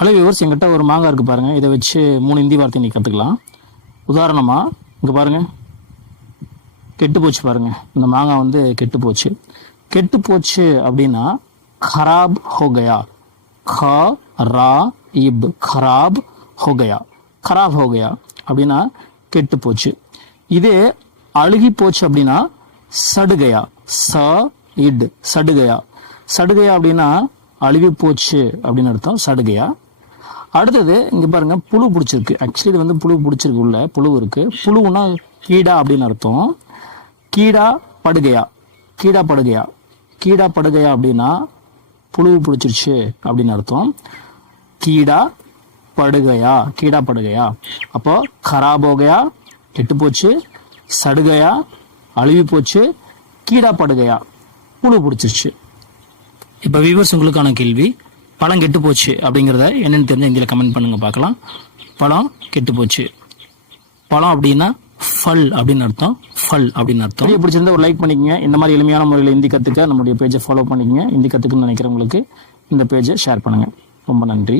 Hello viewers, எங்கிட்ட ஒரு மாங்காய் இருக்குது பாருங்கள். இதை வச்சு 3 இந்தி வார்த்தை நீங்கள் கற்றுக்கலாம். உதாரணமாக இங்கே பாருங்கள், கெட்டு போச்சு பாருங்கள். இந்த மாங்காய் வந்து கெட்டு போச்சு. கெட்டு போச்சு அப்படின்னா खराब हो गया. खराब खराब हो गया. खराब हो गया அப்படின்னா கெட்டு போச்சு. இதே அழுகி போச்சு அப்படின்னா சடு கயா. சடு கயா. சடு கயா அப்படின்னா அழுகி போச்சு அப்படின்னு அர்த்தம். சடு கயா. அடுத்தது இங்க பாருங்க, புழு பிடிச்சிருக்கு. ஆக்சுவலி இது வந்து புழு பிடிச்சிருக்கு, உள்ள புழு இருக்கு. புழுன்னா கீடா அப்படின்னு அர்த்தம். கீடா படுகையா. கீடா படுகையா. கீடா படுகையா அப்படின்னா புழு பிடிச்சிருச்சு அப்படின்னு அர்த்தம். கீடா படுகையா. கீடா படுகையா. அப்போ खराब हो गया கெட்டு போச்சு, சடுகையா அழுவி போச்சு, கீடா படுகையா புழு பிடிச்சிருச்சு. இப்போ வியூவர்ஸ், உங்களுக்கான கேள்வி, பழம் கெட்டு போச்சு அப்படிங்கிறத என்னென்னு தெரிஞ்ச இந்தியில் கமெண்ட் பண்ணுங்க பார்க்கலாம். பழம் கெட்டு போச்சு. பழம் அப்படின்னா ஃபல் அப்படின்னு அர்த்தம். ஃபல் அப்படின்னு அர்த்தம். வீடியோ பிடிச்சிருந்தா ஒரு லைக் பண்ணிக்கங்க. இந்த மாதிரி எளிமையான முறையில் ஹிந்தி கற்றுக்க நம்மளுடைய பேஜை ஃபாலோ பண்ணிக்கங்க. ஹிந்தி கற்றுக்கணும்னு நினைக்கிறவங்களுக்கு இந்த பேஜை ஷேர் பண்ணுங்கள். ரொம்ப நன்றி.